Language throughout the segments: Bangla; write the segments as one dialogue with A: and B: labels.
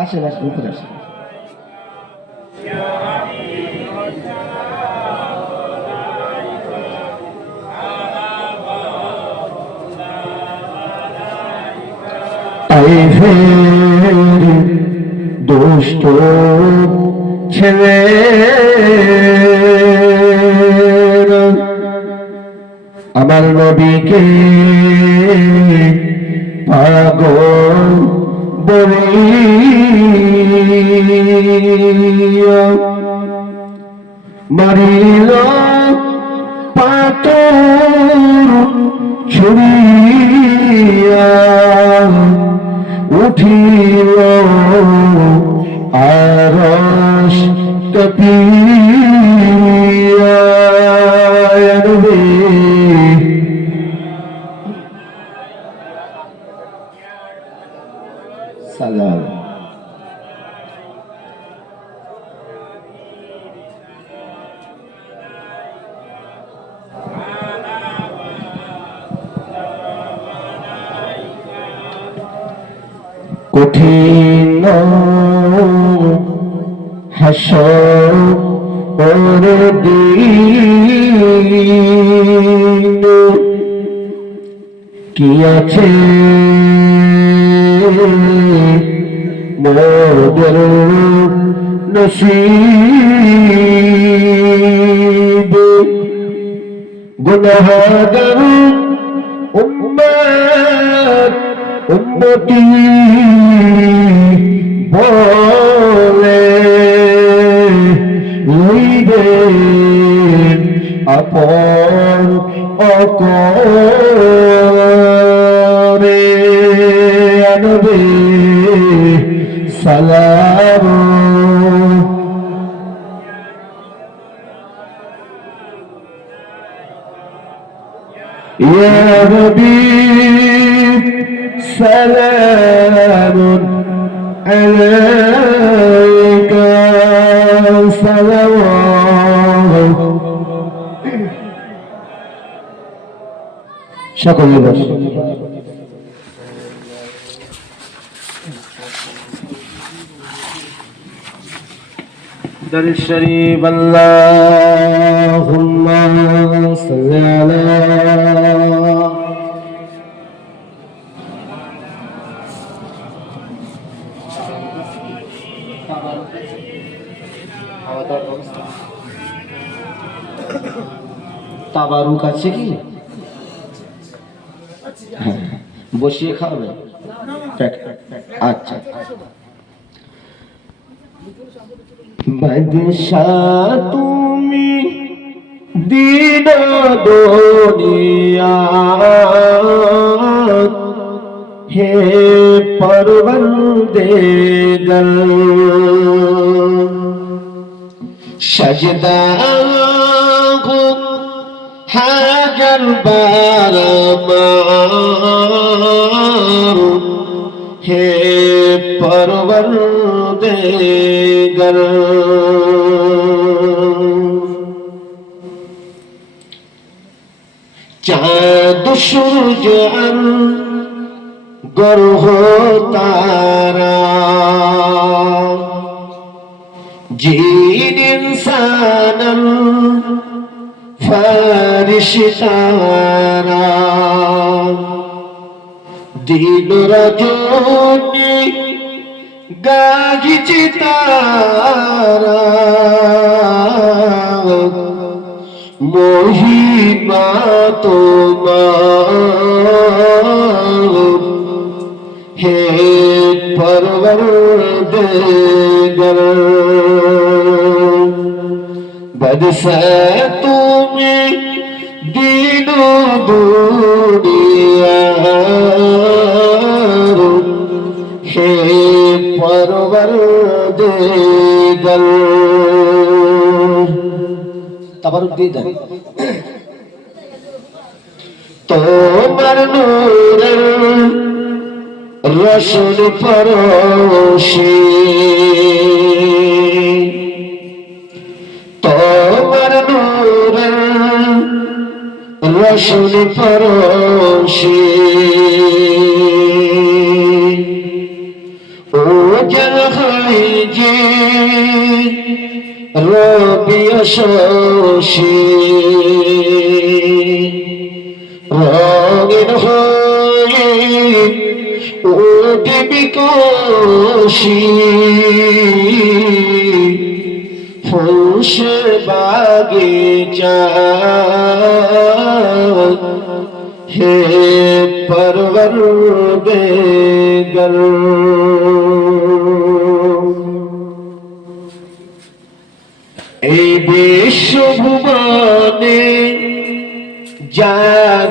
A: আসে হ্যাঁ, আসে উপরে
B: আসে দুষ্ট ছেলে আমার নবীকে পাগল বলিয়া মারিল পাতর ছুড়িয়া উঠিল আরশ কপিয়া। কঠিন দিন কি আছে মোদের নসিব? গুনাহগার উম্মত উম্মতি বলে লইবে আপন অকরে। আনবে সালাম সকলে বস در الشريف اللهم صل على তাবারুক আছে কি? বসিয়ে খাবে আচ্ছা। বাদশাহ তুমি দিন দুনিয়া হে পরবন্দেগর সজদা হাজার বারবার হে পরবন্দেগর চাঁদ সূর্য আর গ্রহ তারা। জিন ইনসান ফারিশতারা দিন রজনী গাহিছি তারা। মহিমা তোমার। হে পরবর্দেগর বদসা শশী রঙিন হয়ে ওঠে বিকশী। ফুস বাগিচা হে পরবর বেগর।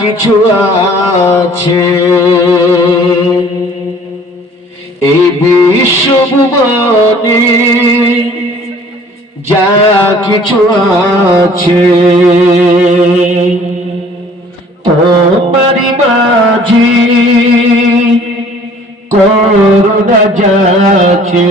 B: কিছু আছে। এই বিশ্বভুবনে যা কিছু আছে। তোমারি মাঝি করুণা যাচ্ছে।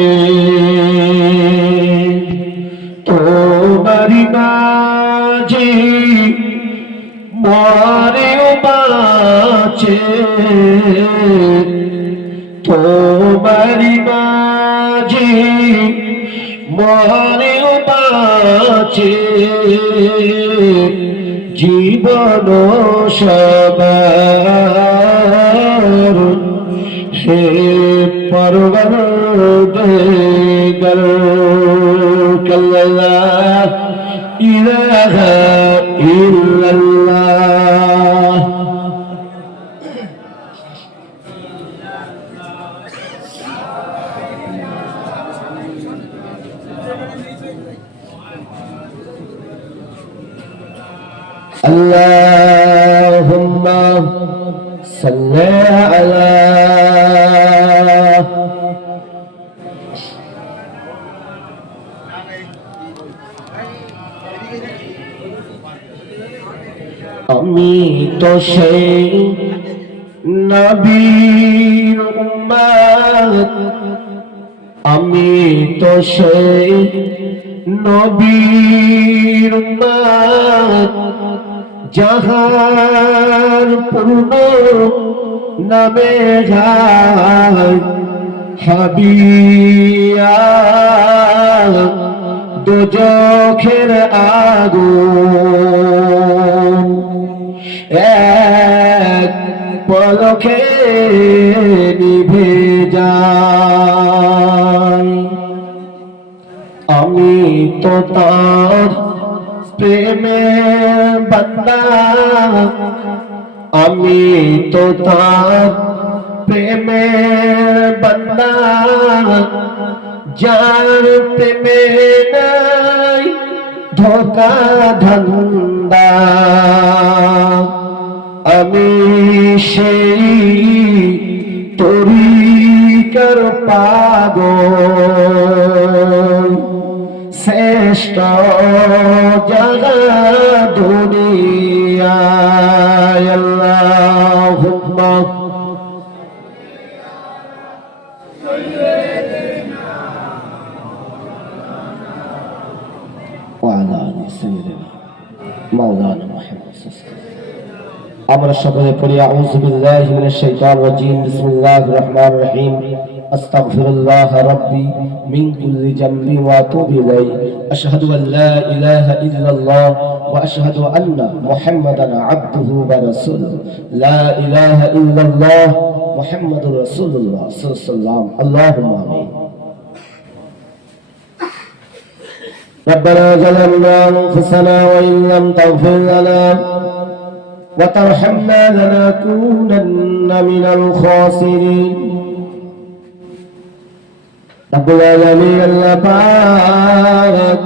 B: সবার হে পরবর দেগর কল্লা ইলাহা আল্লাহ তো সেই নবীর আমি তো সেই নবীর যাহার পূর্ণ নামে হাবিয়া। দুজখের আগুন পলকে নিভে যায় আমি তো তার প্রেমে বন্দা আমি তো তার প্রেমে বন্দা যার প্রেমে নাই ধোকা ধন্দা। আমি সেই তরিকার পাগল শ্রেষ্ঠ জাগা দুনিয়ায় আল্লাহুম্মা وعلى آل سيدنا مولانا محمد صلى الله عليه وسلم আমরা সকলে পড়ি আউযু বিল্লাহি মিনাশ শাইতানির রাজীম বিসমিল্লাহির রহমানির রহিম আস্তাগফিরুল্লাহ রাব্বি মিন কুল্লি জামবি ওয়া আতুবু ইলাইহি আশহাদু আল লা ইলাহা ইল্লাল্লাহ ওয়া আশহাদু আন্না মুহাম্মাদান আবদুহু ওয়া রাসূলুহু লা ইলাহা ইল্লাল্লাহ মুহাম্মাদুর রাসূলুল্লাহ সাল্লাল্লাহু আলাইহি ওয়াসাল্লাম আল্লাহুম্মা আমিন ربنا ظلمنا انفسنا وان لم تغفر لنا وترحمنا لنكونن من الخاسرين رب العالمين আল্লাহ পাক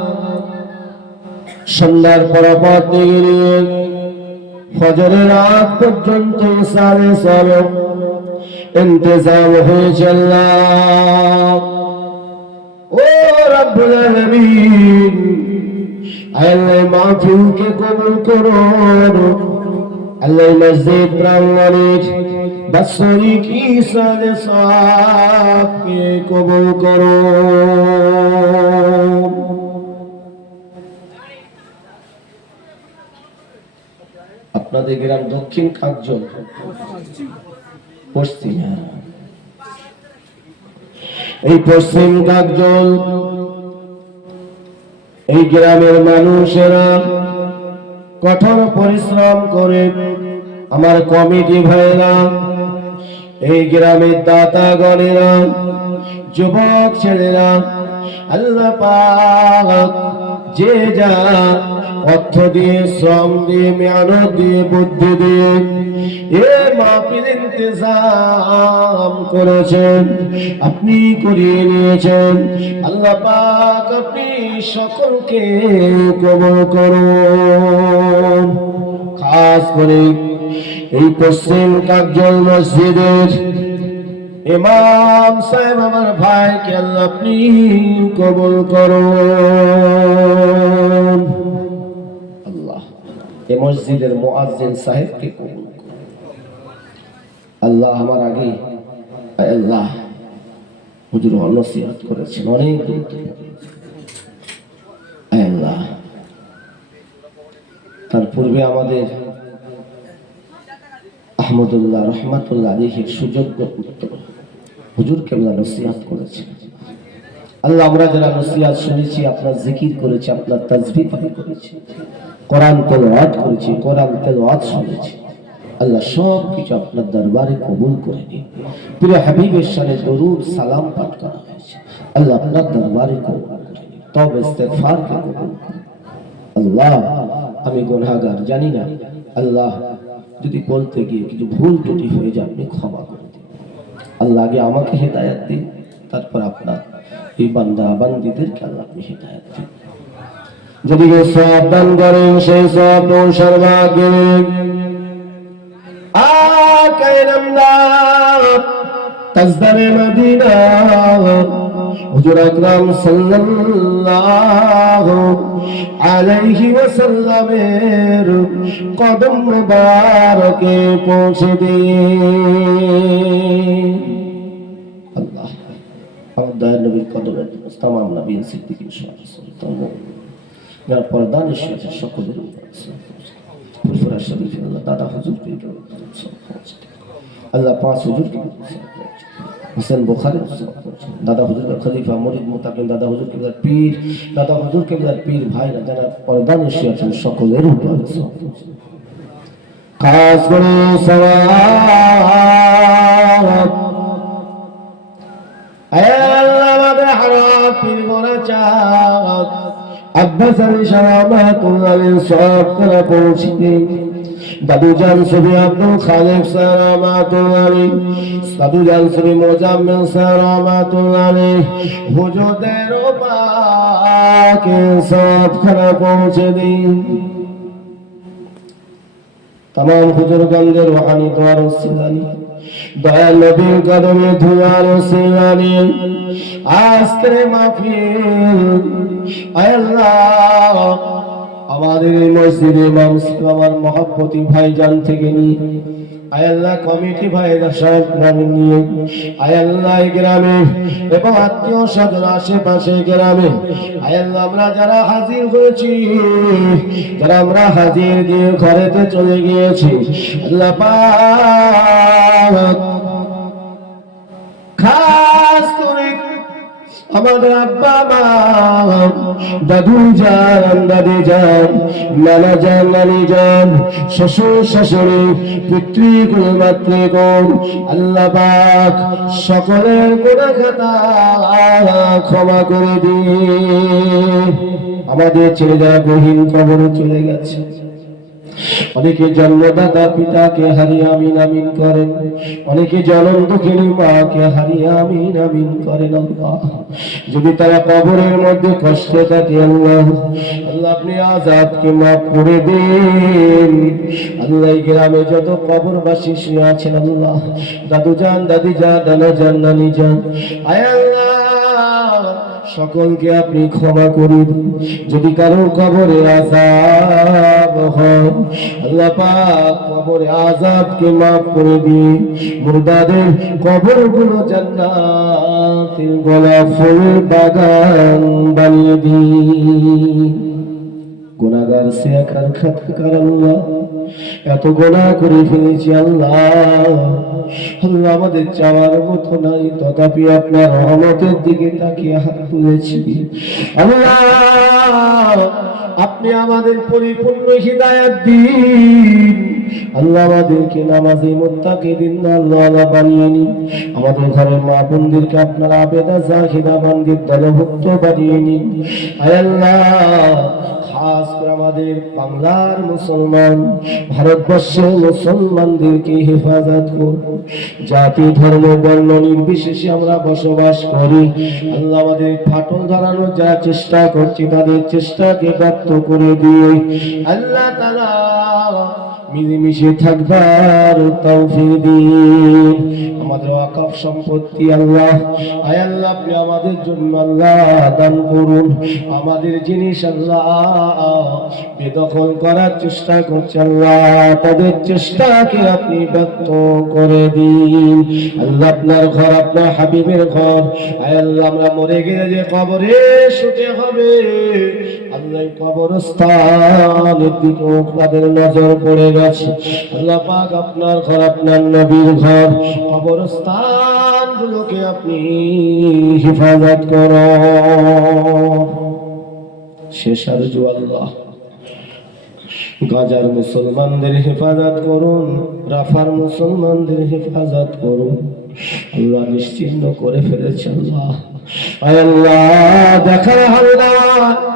B: সন্ধ্যার পরপর নিয়ে ফজরের আগ পর্যন্ত সারে সবে ইন্তজাম হয়েছে আল্লাহ ও রব্বুল আলামিন আল্লাহ মাহফিলকে কবুল করো আল্লাহ মসজিদ প্রাঙ্গণের বাৎসরিক ঈসান সাহকে কবুল করো আপনাদের গ্রাম দক্ষিণ কাকজল পশ্চিম। এই পশ্চিম কাকজল এই গ্রামের মানুষেরা কঠোর পরিশ্রম করে আমার কমিটি ভাইরা এই গ্রামের দাতা গণেরা যুবক ছেলেরা আল্লাহ পাক যে যা অর্থ দিয়ে, শ্রম দিয়ে, মেহনত দিয়ে, বুদ্ধি দিয়ে এ মাহফিল ইন্তজাম করেছেন, আপনি করিয়ে নিয়েছেন। আল্লাহ পাক আপনি সকলকে কবল করুন। খাস করে এই পশ্চিম কাকজল মসজিদের ইমাম সাহেব, আমার ভাইকে আল্লাহ আপনি কবুল করুন। আল্লাহ এই মসজিদের মুআজ্জিন সাহেবকে কবুল আল্লাহ আমার আগে আল্লাহ, হুজুর নসিহত করেছেন, অনেক আল্লাহ, তার পূর্বে আমাদের আহমদুল্লাহ রহমাতুল্লাহ আলীহের সুযোগ্য পুত্র। হুজুর কেবলা নসিহাত করেছে। আল্লাহ আমরা যারা নসিহাত শুনেছি, আপনার জিকির করেছি, আপনার তাজবি করেছি, কোরআন তেলাওয়াত করেছি, কোরআন তেলাওয়াত শুনেছি। আল্লাহ সব কিছু আপনার দরবারে কবুল করে নিন। প্রিয় হাবিবের সাথে দরুদ সালাম পাঠ করা হয়েছে। আল্লাহ আপনার দরবারে কবুল করে নিন। তবে কবুল করুন। আল্লাহ, আমি গুনাহগার জানি না। আল্লাহ, যদি বলতে গিয়ে কিছু ভুল ত্রুটি হয়ে যায়, আপনি ক্ষমা করে দিন আল্লাহ আগে আমাকে হেদায়াত দিন, তারপর আপনার এই বান্দা বান্দিদেরকে আল্লাহ আপনি হেদায়াত দিন। যদি কেউ সব দান করেন সেই সব পৌঁছার ভাগ্যে তাজদারে মদিনা হুজুর আকরাম সাল্লাল্লাহু আলাইহি ওয়াসাল্লামের কদম মুবারকে পৌঁছে দিন। আল্লাহ, আমার নবীর কদমে তামাম নবী সিদ্দিক যারা পর্দা আছে, সকলের ফুরফুরা শরীফ আল্লাহ, দাদা হুজুর আল্লাহ পাঁচ হুজুর হুসেন বোখারি দাদা হুজুর খলিফা মরিদ মোতাকিম, দাদা হুজুর কেবলার পীর, দাদা হুজুর কেবলার পীর ভাইরা যারা পর্দা নিশ্চয় আছেন, সকলের উপর খাস আল্লাহ আমাদের হারাত পীর বলে চাঁদ আব্বাস আলী সালামাতুল্লাহ সব করে পৌঁছে দাদু জান সবি আব্দুল খালিক সালামাতুল দাদু জান সবি মোজাম্মেল সালামাতুল আলী। হুজুদের পাকে সবখানা পৌঁছে দিন। তমাম হুজুরগঞ্জের রোহানি দোয়ার সিলানি দয়াল নবীর কদমে ধোয়ার সিলানি আস্তে মাহফিল, আল্লাহ আমাদের এই মসজিদে আমার মহব্বতী ভাইজান থেকে নিয়ে, আয়াল্লাহ কমিটি ভাইরা সব গ্রামে নিয়ে, আয়াল্লাহ গ্রামে এবং আত্মীয় স্বজন আশেপাশে গ্রামে, আয়াল্লাহ আমরা যারা হাজির হয়েছি, যারা আমরা হাজির দিয়ে ঘরেতে চলে গিয়েছি, আল্লাহ আমাদের আব্বা মা, দাদু যান, দাদি যান, নানা যান, নানি যান, শ্বশুর, শাশুড়ি পিতৃগুণ মাতৃগুণ আল্লাহ পাক সকলের গুণা ক্ষমা করে দিন। আমাদের ছেলে যারা গহীন কবরে চলে গেছে। অনেকে জন্মদাতা পিতাকে হারিয়ে আমিন করেন। অনেকে জনম দুঃখিনী মাকে হারিয়ে আমিন করেন আল্লাহ। যদি তারা কবরের মধ্যে কষ্টে থাকে আল্লাহ আল্লাহ আপনি আজাদকে মাফ করে দিন। আল্লাহ গ্রামে যত কবরবাসী শুয়ে আছেন আল্লাহ। দাদু যান দাদি যান দানা যান নানি যান আয় আল্লাহ সকলকে আপনি ক্ষমা করুন। যদি কারও কবরে আজাব হয়, আল্লাহ পাক কবরে আজাবকে মাফ করে দিন। মুর্দাদের কবরগুলো জান্নাতের গলা ফুল বাগান বানিয়ে দিন। গুনাহগার সে একার আল্লাহ? এত গোনা করে ফেলেছি আল্লাহ। আল্লাহ আমাদের চাওয়ার মতো নাই, তথাপি আপনার রহমতের দিকে তাকিয়ে হাত তুলেছি। আপনি আমাদের পরিপূর্ণ হৃদায়ত দিন। আল্লাহ আমাদেরকে নামাজে মোত্তাকে দিন আল্লাহ আল্লাহ বানিয়ে নিন। আমাদের ঘরের মা বোনদেরকে আপনার আবেদা জাহিদা বান্দির দলভুক্ত বানিয়ে নিন। আয় আল্লাহ খাস করে আমাদের বাংলার মুসলমান, ভারতবর্ষের মুসলমানদেরকে হেফাজত করুন। জাতি, ধর্ম, বর্ণ নির্বিশেষে আমরা বসবাস করি। আল্লাহ আমাদের ফাটল ধরানোর যা চেষ্টা করছি, তাদের চেষ্টাকে ব্যর্থ করে দিয়ে আল্লাহ তালা মিলেমিশে থাকবার তৌফিক দিন। আমাদের ওয়াকফ সম্পত্তি আল্লাহ। আয় আল্লাহ, আপনি আমাদের জন্য আল্লাহ দান করুন। আমাদের জিনিস আল্লাহ বেদখল করার চেষ্টা করছে আল্লাহ। তাদের চেষ্টাকে আপনি ব্যক্ত করে দিন। আল্লাহ আপনার ঘর, আপনার হাবিবের ঘর। আয় আল্লাহ, আমরা মরে গেলে যে কবরে শুতে হবে। আল্লাহ কবরস্থানের দিকে তাদের নজর পড়ে গেছে। আল্লাহ পাক আপনার ঘর, আপনার নবীর ঘর কবরস্থান গুলোকে আপনি হেফাজত করো। শেষ আরজু আল্লাহ। গাজার মুসলমানদের হেফাজত করুন, রাফার মুসলমানদের হেফাজত করুন। আল্লাহ নিশ্চিন্ন করে ফেলেছে আল্লাহ। আল্লাহ, দেখার হাল্লা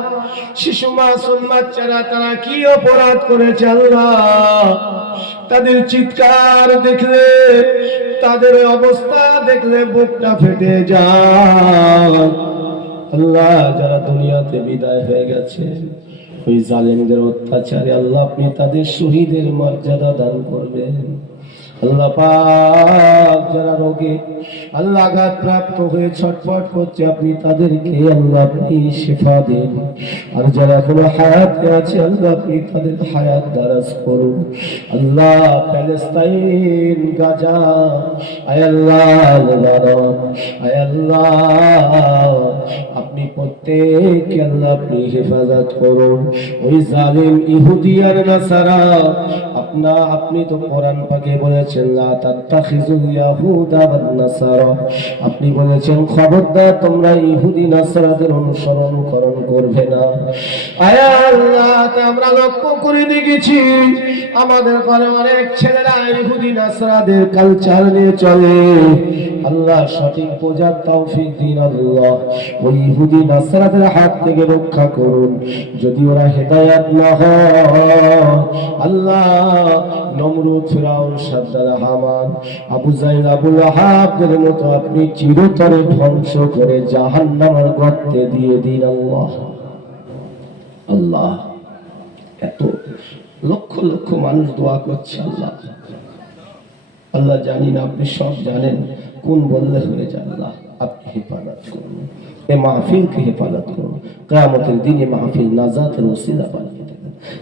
B: শিশু মাসুম বাচ্চারা তারা কি অপরাধ করেছে আল্লাহ? তাদের চিৎকার দেখলে, তাদের অবস্থা দেখলে বুকটা ফেটে যায়। আল্লাহ, যারা দুনিয়াতে বিদায় হয়ে গেছে, ওই জালেমদের অত্যাচারে আল্লাহ আপনি তাদের শহীদের মর্যাদা দান করবেন। আল্লাহ যারা রোগে আল্লাহ প্রাপ্ত হয়ে ছটফট করছে, আপনি তাদেরকে আল্লাহ আপনি শেফা দিন। আর যারা এখনও হায়াতে আছে, আল্লাহ আপনি তাদের হায়াত করুন। আল্লাহ প্যালেস্তাইন গাজা আপনি প্রত্যেককে আল্লাহ আপনি হেফাজত করুন। ওই জালিম ইহুদি আর নাসারা, আপনা আপনি তো কোরআন পাকে বলেছেন নাসারা। আপনি বলেছেন, খবরদার, তোমরা ইহুদি, নাসারাদের অনুসরণ করণ করবে না। আমরা লক্ষ্য করে দেখেছি, আমাদের ঘরে অনেক ছেলেরা ইহুদি, নাসারাদের কালচার নিয়ে চলে। আল্লাহ সঠিক বোঝার তৌফিক দিন আল্লাহ। ওই ইহুদি, নাসারাদের হাত থেকে রক্ষা করুন। যদি ওরা হেদায়াত না হয়, আল্লাহ নমরুদ ফিরাউন সাদ্দার হামান। আবু জাইল আবুল মতো আপনি চিরতরে ধ্বংস করে গর্তে দিয়ে দিন আল্লাহ। আল্লাহ, এত লক্ষ লক্ষ মানুষ দোয়া করছে আল্লাহ। আল্লাহ জানি না, আপনি সব জানেন। কোন বললে হয়ে যায় আল্লাহ? আপনি হেফাজত করুন। এ মাহফিলকে হেফাজত করুন? কেয়ামতের দিনে মাহফিল নাজাতের ওসিলা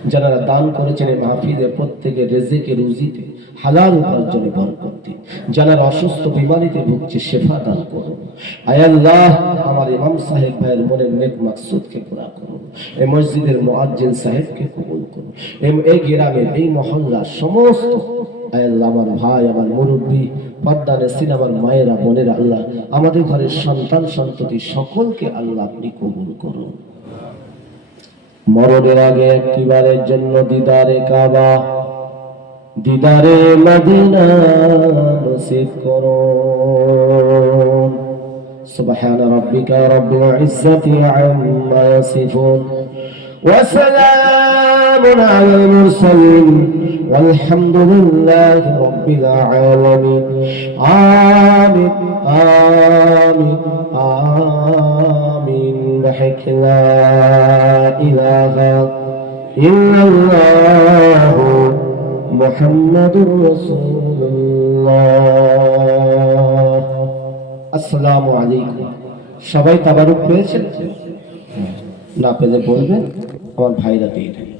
B: যারা দান করেছেন এই মাহফিলের প্রত্যেকের রেজেকে রুজিতে হালাল উপার্জনে বরকত দিন। যারা অসুস্থ বিমারিতে ভুগছে, শেফা দান করুন। আয়াল্লাহ আমার ইমাম সাহেব ভাইয়ের মনের নেক মাকসুদকে পুরা করুন। এই মসজিদের মুআজ্জিন সাহেবকে কবুল করুন। এই- গ্রামের, এই মহল্লার সমস্ত আল্লাহ, আমার ভাই, আমার মুরব্বী পদ্মানে সিনেমার মায়েরা, বোনেরা, আল্লাহ, আমাদের ঘরের সন্তান, সন্ততি সকলকে আল্লাহ আপনি কবুল করুন। মরণের আগে একটিবারের জন্য দিদারে কাবা। দিদারে মদিনা নসিব করুন سبحان ربك رب العزة عما يصفون وسلام على المرسلين والحمد لله رب العالمين آمين آمين آمين بحق لا إله إلا الله محمد رسول الله السلام عليكم সবাই তাবারুক পেয়েছেন? না পেলে বলবেন, আমার ভাইরা পেয়ে থাকে